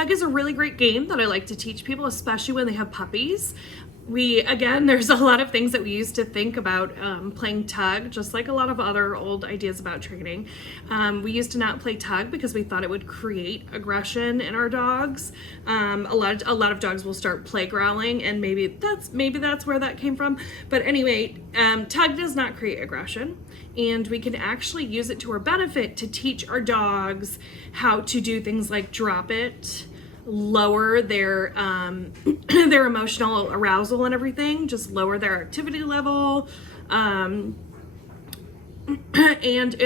tug is a really great game that I like to teach people, especially when they have puppies. Again, there's a lot of things that we used to think about playing tug, just like a lot of other old ideas about training. We used to not play tug because we thought it would create aggression in our dogs. A lot of dogs will start play growling, and maybe that's where that came from. But anyway, tug does not create aggression, and we can actually use it to our benefit to teach our dogs how to do things like drop it, lower their their emotional arousal and everything, just lower their activity level, and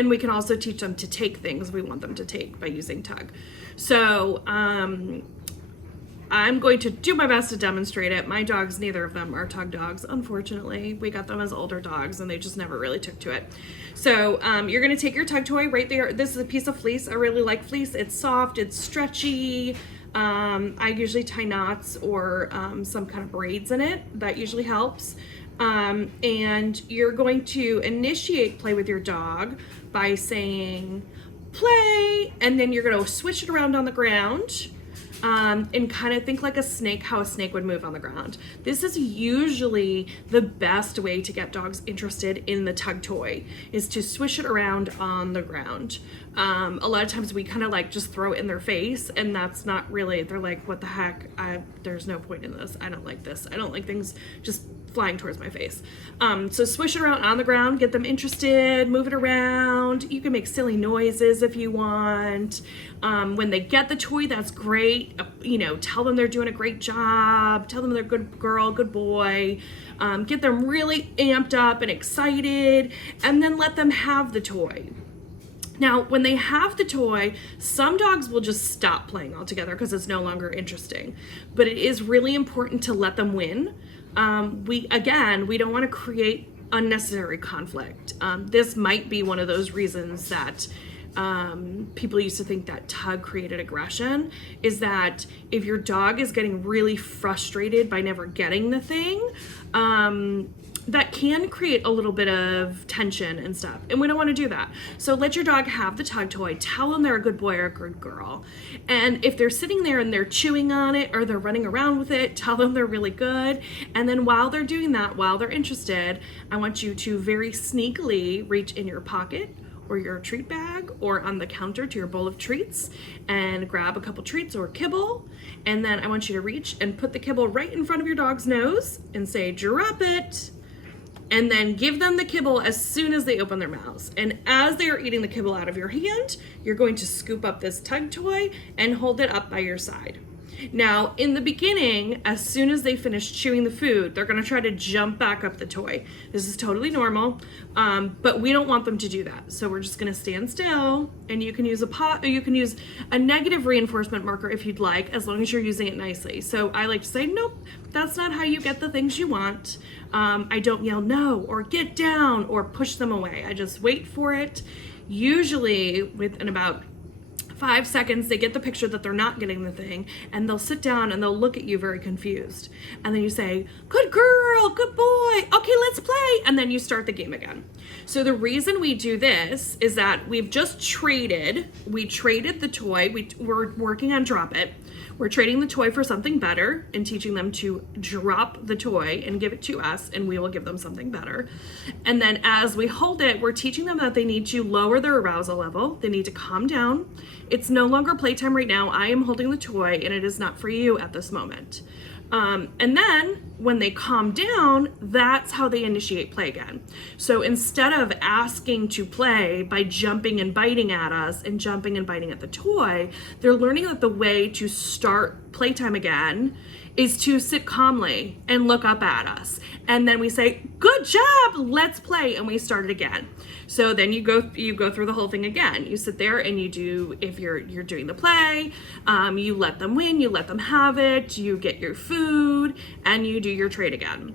we can also teach them to take things we want them to take by using tug. So I'm going to do my best to demonstrate it. My dogs, neither of them are tug dogs, unfortunately. We got them as older dogs and they just never really took to it. So you're gonna take your tug toy right there. This is a piece of fleece. I really like fleece. It's soft, it's stretchy. I usually tie knots or some kind of braids in it. That usually helps. And you're going to initiate play with your dog by saying, play, and then you're gonna swish it around on the ground. And kind of think like a snake, how a snake would move on the ground. This is usually the best way to get dogs interested in the tug toy, is to swish it around on the ground. A lot of times we kind of like just throw it in their face, and that's not really, they're like, what the heck, there's no point in this. I don't like this. I don't like things just flying towards my face. So swish it around on the ground, get them interested, move it around. You can make silly noises if you want. When they get the toy, that's great. Tell them they're doing a great job. Tell them they're a good girl, good boy. Get them really amped up and excited, and then let them have the toy. Now, when they have the toy, some dogs will just stop playing altogether because it's no longer interesting. But it is really important to let them win. We don't want to create unnecessary conflict. This might be one of those reasons that people used to think that tug created aggression, is that if your dog is getting really frustrated by never getting the thing, that can create a little bit of tension and stuff, and we don't want to do that. So let your dog have the tug toy, tell them they're a good boy or a good girl, and if they're sitting there and they're chewing on it or they're running around with it, tell them they're really good. And then while they're doing that, while they're interested, I want you to very sneakily reach in your pocket or your treat bag or on the counter to your bowl of treats and grab a couple treats or kibble, and then I want you to reach and put the kibble right in front of your dog's nose and say, drop it. And then give them the kibble as soon as they open their mouths. And as they are eating the kibble out of your hand, you're going to scoop up this tug toy and hold it up by your side. Now, in the beginning, as soon as they finish chewing the food, they're going to try to jump back up the toy. This is totally normal, but we don't want them to do that. So we're just going to stand still, and you can use a negative reinforcement marker if you'd like, as long as you're using it nicely. So I like to say, nope, that's not how you get the things you want. I don't yell no or get down or push them away. I just wait for it. Usually within about 5 seconds, they get the picture that they're not getting the thing, and they'll sit down and they'll look at you very confused. And then you say, good girl, good boy, okay, let's play. And then you start the game again. So the reason we do this is that we traded the toy. We're working on drop it. We're trading the toy for something better and teaching them to drop the toy and give it to us, and we will give them something better. And then as we hold it, we're teaching them that they need to lower their arousal level. They need to calm down. It's no longer playtime right now. I am holding the toy, and it is not for you at this moment. And then when they calm down, that's how they initiate play again. So instead of asking to play by jumping and biting at us and jumping and biting at the toy, they're learning that the way to start playtime again is to sit calmly and look up at us. And then we say, good job, let's play, and we start it again. So then you go through the whole thing again. You sit there and you do, if you're doing the play, you let them win, you let them have it, you get your food, and you do your trade again.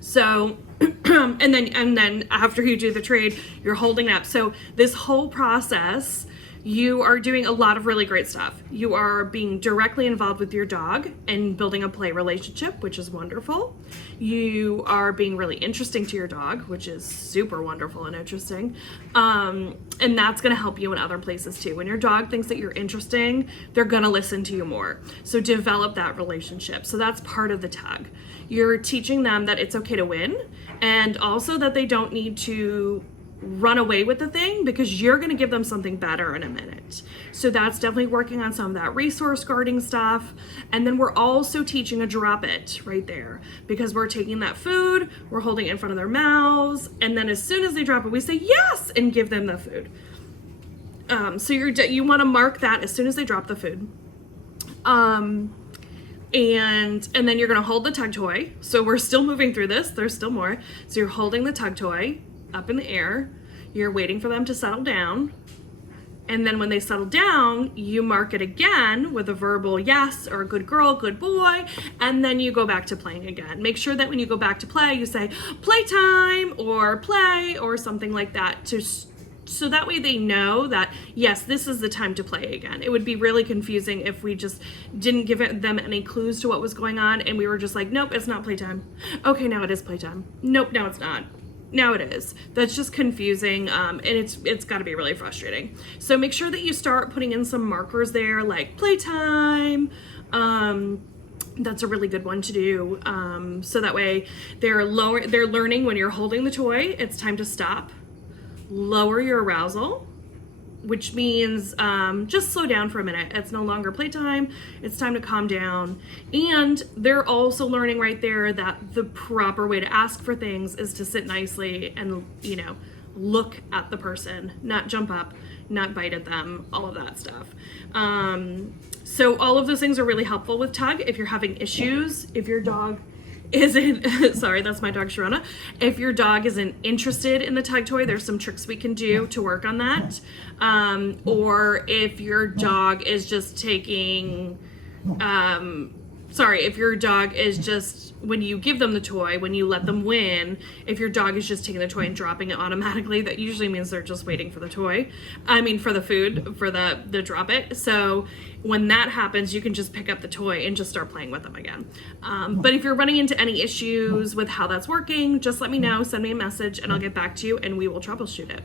So, and then after you do the trade, you're holding up. So this whole process, you are doing a lot of really great stuff. You are being directly involved with your dog and building a play relationship, which is wonderful. You are being really interesting to your dog, which is super wonderful and interesting. And that's going to help you in other places too. When your dog thinks that you're interesting, they're going to listen to you more. So develop that relationship. So that's part of the tug. You're teaching them that it's okay to win, and also that they don't need to run away with the thing, because you're going to give them something better in a minute. So that's definitely working on some of that resource guarding stuff. And then we're also teaching a drop it right there, because we're taking that food, we're holding it in front of their mouths, and then as soon as they drop it, we say yes and give them the food. So you want to mark that as soon as they drop the food. And then you're going to hold the tug toy. So we're still moving through this. There's still more. So you're holding the tug toy up in the air. You're waiting for them to settle down. And then when they settle down, you mark it again with a verbal yes, or a good girl, good boy. And then you go back to playing again. Make sure that when you go back to play, you say playtime or play or something like that, so that way they know that, yes, this is the time to play again. It would be really confusing if we just didn't give them any clues to what was going on, and we were just like, nope, it's not playtime. Okay, now it is playtime. Nope, now it's not. Now it is. That's just confusing, and it's got to be really frustrating. So make sure that you start putting in some markers there, like playtime. That's a really good one to do. So that way they're learning when you're holding the toy, it's time to stop. Lower your arousal, which means just slow down for a minute. It's no longer playtime. It's time to calm down. And they're also learning right there that the proper way to ask for things is to sit nicely and, look at the person, not jump up, not bite at them, all of that stuff. So all of those things are really helpful with tug. If you're having issues, if your dog sorry, that's my dog Sharona. If your dog isn't interested in the tug toy, there's some tricks we can do to work on that. Or if your dog is just taking, if your dog is just, when you give them the toy, when you let them win, if your dog is just taking the toy and dropping it automatically, that usually means they're just waiting for the toy. For the food, for the drop it. So when that happens, you can just pick up the toy and just start playing with them again. But if you're running into any issues with how that's working, just let me know, send me a message, and I'll get back to you and we will troubleshoot it.